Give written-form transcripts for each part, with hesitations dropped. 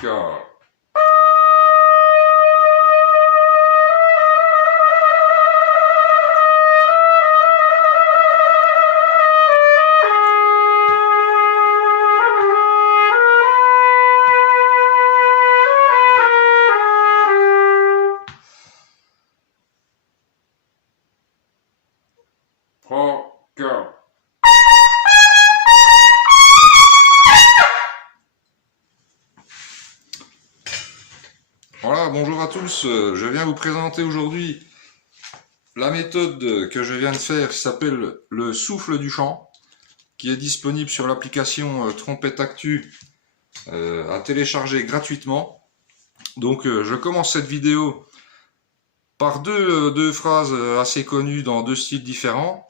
4. Voilà, bonjour à tous, je viens vous présenter aujourd'hui la méthode que je viens de faire qui s'appelle le souffle du chant, qui est disponible sur l'application Trompette Actu à télécharger gratuitement. Donc je commence cette vidéo par deux phrases assez connues dans deux styles différents.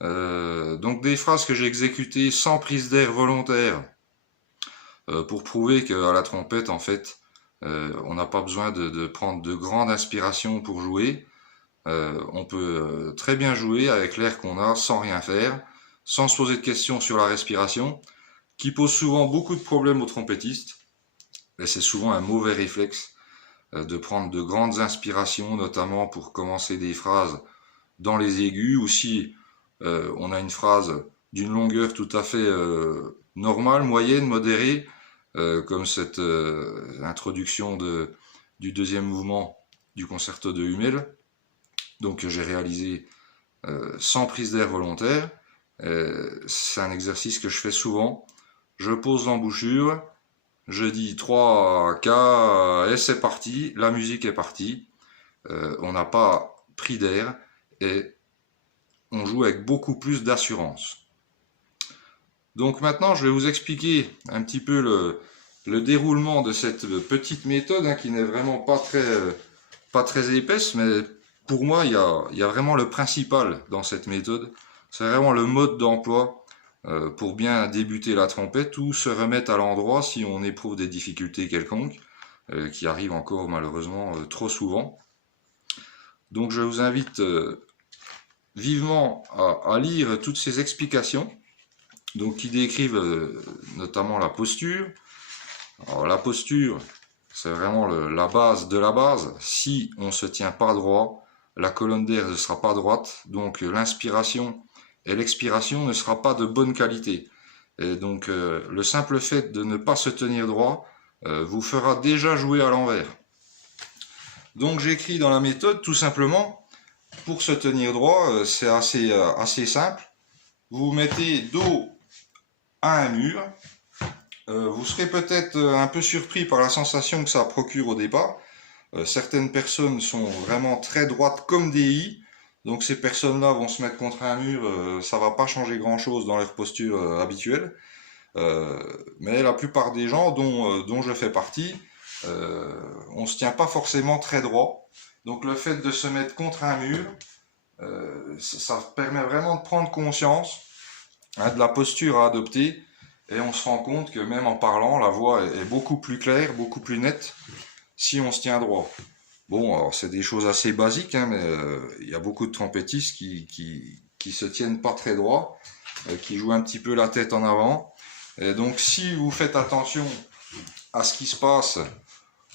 Donc des phrases que j'ai exécutées sans prise d'air volontaire pour prouver qu'à la trompette en fait on n'a pas besoin de prendre de grandes inspirations pour jouer. On peut très bien jouer avec l'air qu'on a sans rien faire, sans se poser de questions sur la respiration, qui pose souvent beaucoup de problèmes aux trompettistes. Et c'est souvent un mauvais réflexe de prendre de grandes inspirations, notamment pour commencer des phrases dans les aigus, ou si on a une phrase d'une longueur tout à fait normale, moyenne, modérée, comme cette introduction du deuxième mouvement du concerto de Hummel, donc j'ai réalisé sans prise d'air volontaire. C'est un exercice que je fais souvent. Je pose l'embouchure, je dis 3, K, et c'est parti, la musique est partie. On n'a pas pris d'air et on joue avec beaucoup plus d'assurance. Donc maintenant, je vais vous expliquer un petit peu le déroulement de cette petite méthode qui n'est vraiment pas très épaisse, mais pour moi, il y a vraiment le principal dans cette méthode. C'est vraiment le mode d'emploi pour bien débuter la trompette ou se remettre à l'endroit si on éprouve des difficultés quelconques, qui arrivent encore malheureusement trop souvent. Donc je vous invite vivement à lire toutes ces explications, donc qui décrivent notamment la posture. Alors la posture, c'est vraiment la base de la base. Si on ne se tient pas droit, la colonne d'air ne sera pas droite, donc l'inspiration et l'expiration ne sera pas de bonne qualité. Et donc le simple fait de ne pas se tenir droit vous fera déjà jouer à l'envers. Donc j'écris dans la méthode tout simplement, pour se tenir droit, c'est assez simple. Vous vous mettez dos à un mur. Vous serez peut-être un peu surpris par la sensation que ça procure au départ. Certaines personnes sont vraiment très droites comme des i. Donc ces personnes-là vont se mettre contre un mur, ça va pas changer grand-chose dans leur posture habituelle. Mais la plupart des gens, dont je fais partie, on se tient pas forcément très droit. Donc le fait de se mettre contre un mur, ça permet vraiment de prendre conscience de la posture à adopter. Et on se rend compte que même en parlant, la voix est beaucoup plus claire, beaucoup plus nette, si on se tient droit. Bon, alors c'est des choses assez basiques, mais il y a beaucoup de trompettistes qui se tiennent pas très droit, qui jouent un petit peu la tête en avant. Et donc si vous faites attention à ce qui se passe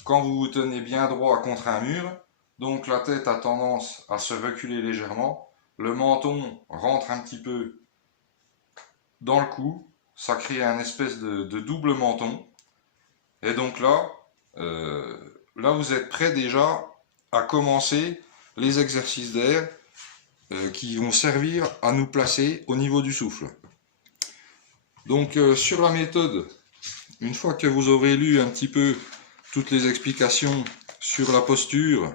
quand vous vous tenez bien droit contre un mur, donc la tête a tendance à se reculer légèrement, le menton rentre un petit peu dans le cou, ça crée un espèce de double menton. Et donc là, vous êtes prêt déjà à commencer les exercices d'air qui vont servir à nous placer au niveau du souffle. Donc sur la méthode, une fois que vous aurez lu un petit peu toutes les explications sur la posture,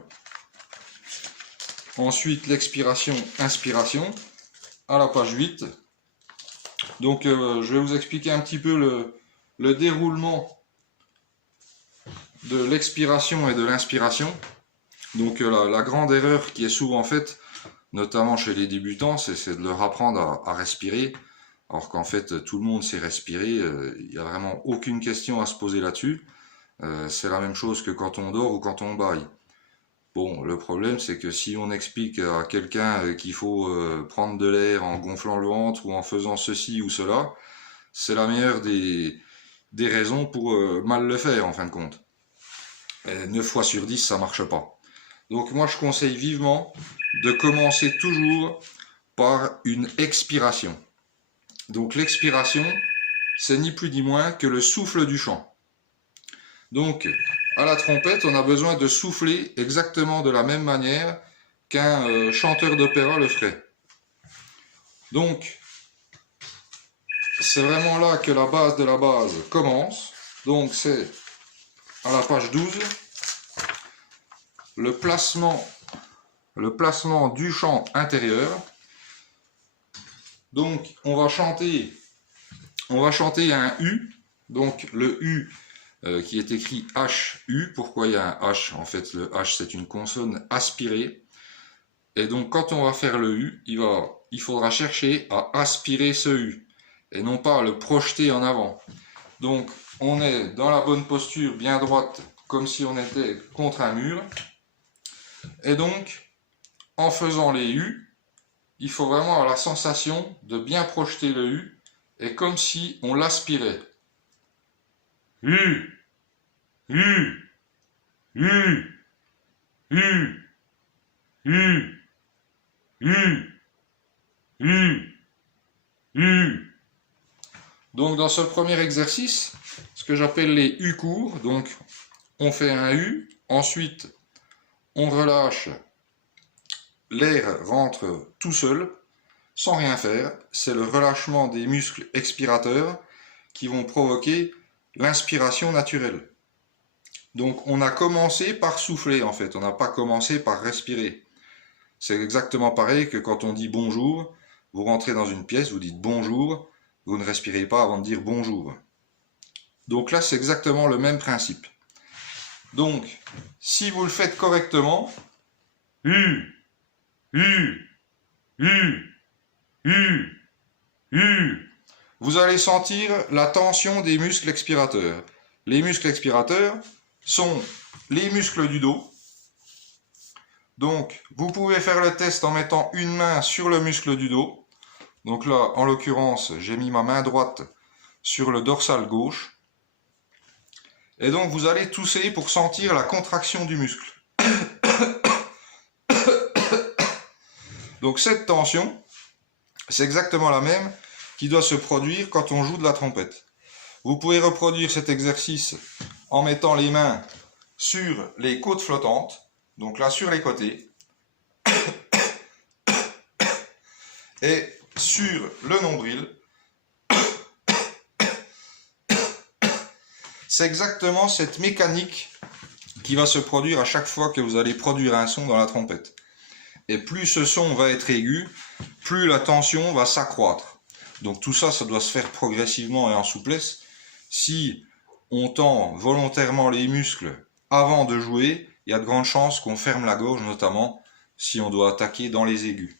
ensuite l'expiration, inspiration, à la page 8, donc je vais vous expliquer un petit peu le déroulement de l'expiration et de l'inspiration. Donc la grande erreur qui est souvent faite, notamment chez les débutants, c'est de leur apprendre à respirer, alors qu'en fait tout le monde sait respirer, il n'y a vraiment aucune question à se poser là-dessus. C'est la même chose que quand on dort ou quand on baille. Bon, le problème c'est que si on explique à quelqu'un qu'il faut prendre de l'air en gonflant le ventre ou en faisant ceci ou cela, c'est la meilleure des raisons pour mal le faire en fin de compte. Et 9 fois sur 10, ça marche pas. Donc moi, je conseille vivement de commencer toujours par une expiration. Donc l'expiration, c'est ni plus ni moins que le souffle du chant. Donc, à la trompette, on a besoin de souffler exactement de la même manière qu'un chanteur d'opéra le ferait. Donc, c'est vraiment là que la base de la base commence. Donc, c'est à la page 12, le placement du chant intérieur. Donc, on va chanter un U. Donc, le U qui est écrit H-U. Pourquoi il y a un H? En fait, le H, c'est une consonne aspirée. Et donc, quand on va faire le U, il faudra chercher à aspirer ce U et non pas à le projeter en avant. Donc, on est dans la bonne posture, bien droite, comme si on était contre un mur. Et donc, en faisant les U, il faut vraiment avoir la sensation de bien projeter le U et comme si on l'aspirait. U, U, U, U, U, U, U, U. Donc dans ce premier exercice, ce que j'appelle les U courts, donc on fait un U, ensuite on relâche, l'air rentre tout seul, sans rien faire, c'est le relâchement des muscles expirateurs qui vont provoquer l'inspiration naturelle. Donc on a commencé par souffler en fait, on n'a pas commencé par respirer. C'est exactement pareil que quand on dit bonjour, vous rentrez dans une pièce, vous dites bonjour, vous ne respirez pas avant de dire bonjour. Donc là c'est exactement le même principe. Donc si vous le faites correctement, vous allez sentir la tension des muscles expirateurs. Les muscles expirateurs sont les muscles du dos. Donc, vous pouvez faire le test en mettant une main sur le muscle du dos. Donc là, en l'occurrence, j'ai mis ma main droite sur le dorsal gauche. Et donc, vous allez tousser pour sentir la contraction du muscle. Donc, cette tension, c'est exactement la même qui doit se produire quand on joue de la trompette. Vous pouvez reproduire cet exercice en mettant les mains sur les côtes flottantes, donc là sur les côtés, et sur le nombril. C'est exactement cette mécanique qui va se produire à chaque fois que vous allez produire un son dans la trompette. Et plus ce son va être aigu, plus la tension va s'accroître. Donc tout ça, ça doit se faire progressivement et en souplesse. Si on tend volontairement les muscles avant de jouer, il y a de grandes chances qu'on ferme la gorge, notamment si on doit attaquer dans les aigus.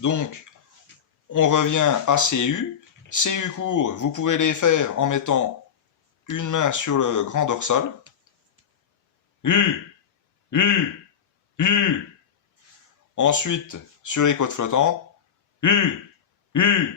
Donc, on revient à ces U. Ces U courts, vous pouvez les faire en mettant une main sur le grand dorsal. U, U, U. Ensuite, sur les côtes flottantes. U, U,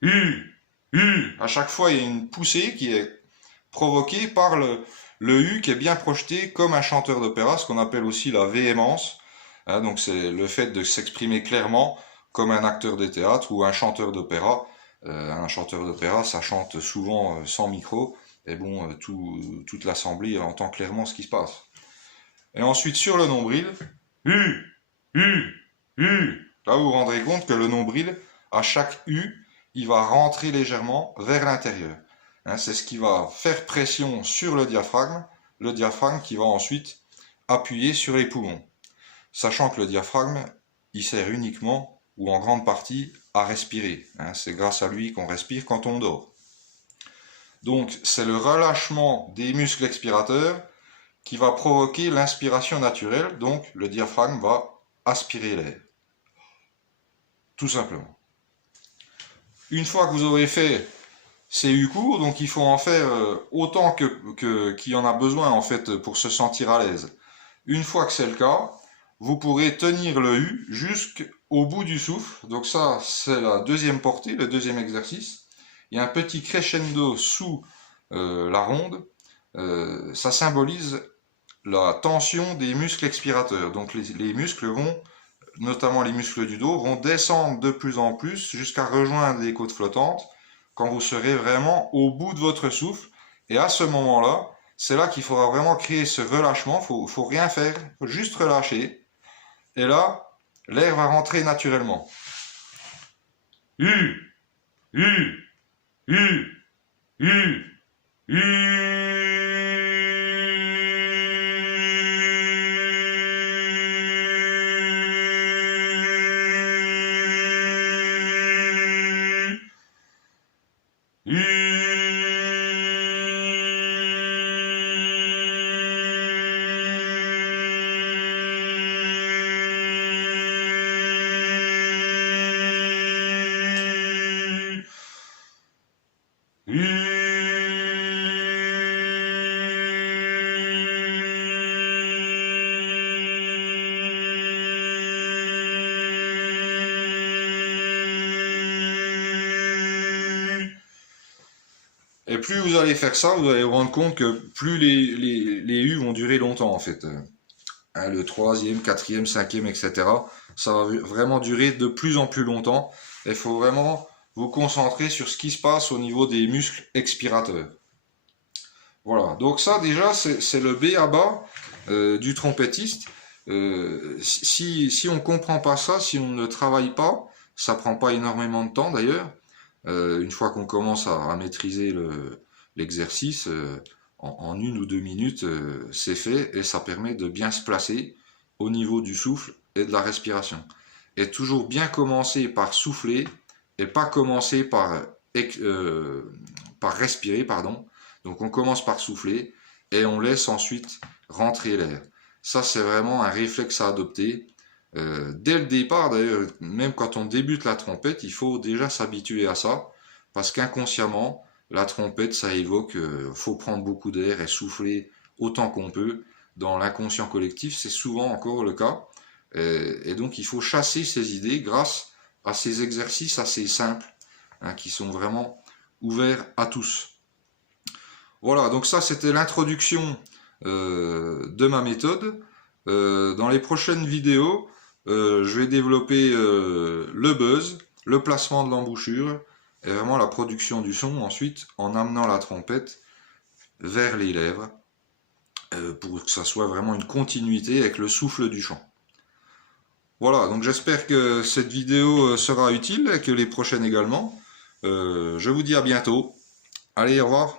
U, U. À chaque fois, il y a une poussée qui est provoquée par le U qui est bien projeté comme un chanteur d'opéra, ce qu'on appelle aussi la véhémence. Donc c'est le fait de s'exprimer clairement comme un acteur de théâtre ou un chanteur d'opéra. Un chanteur d'opéra, ça chante souvent sans micro, et bon, toute l'assemblée entend clairement ce qui se passe. Et ensuite sur le nombril, là vous vous rendrez compte que le nombril, à chaque U, il va rentrer légèrement vers l'intérieur. C'est ce qui va faire pression sur le diaphragme qui va ensuite appuyer sur les poumons. Sachant que le diaphragme, il sert uniquement, ou en grande partie, à respirer. C'est grâce à lui qu'on respire quand on dort. Donc c'est le relâchement des muscles expirateurs qui va provoquer l'inspiration naturelle, donc le diaphragme va aspirer l'air. Tout simplement. Une fois que vous aurez fait ces U courts, donc il faut en faire autant qu'il y en a besoin en fait pour se sentir à l'aise. Une fois que c'est le cas, vous pourrez tenir le U jusqu'au bout du souffle. Donc ça, c'est la deuxième portée, le deuxième exercice. Il y a un petit crescendo sous la ronde. Ça symbolise la tension des muscles expirateurs. Donc les muscles vont, notamment les muscles du dos, vont descendre de plus en plus jusqu'à rejoindre les côtes flottantes quand vous serez vraiment au bout de votre souffle. Et à ce moment-là, c'est là qu'il faudra vraiment créer ce relâchement. Faut rien faire, faut juste relâcher. Et là, l'air va rentrer naturellement. Et plus vous allez faire ça, vous allez vous rendre compte que plus les U vont durer longtemps en fait. Le troisième, quatrième, cinquième, etc. Ça va vraiment durer de plus en plus longtemps. Il faut vraiment vous concentrer sur ce qui se passe au niveau des muscles expirateurs. Voilà, donc ça déjà c'est le B à bas du trompettiste. Si on ne comprend pas ça, si on ne travaille pas, ça prend pas énormément de temps d'ailleurs. Une fois qu'on commence à maîtriser l'exercice, en 1 ou 2 minutes, c'est fait et ça permet de bien se placer au niveau du souffle et de la respiration. Et toujours bien commencer par souffler et pas commencer par respirer, pardon. Donc on commence par souffler et on laisse ensuite rentrer l'air. Ça c'est vraiment un réflexe à adopter. Dès le départ d'ailleurs, même quand on débute la trompette, il faut déjà s'habituer à ça, parce qu'inconsciemment, la trompette, ça évoque, faut prendre beaucoup d'air et souffler autant qu'on peut. Dans l'inconscient collectif, c'est souvent encore le cas. Et donc il faut chasser ces idées grâce à ces exercices assez simples, hein, qui sont vraiment ouverts à tous. Voilà, donc ça c'était l'introduction de ma méthode. Dans les prochaines vidéos, je vais développer le buzz, le placement de l'embouchure et vraiment la production du son ensuite en amenant la trompette vers les lèvres pour que ça soit vraiment une continuité avec le souffle du chant. Voilà, donc j'espère que cette vidéo sera utile et que les prochaines également. Je vous dis à bientôt. Allez, au revoir.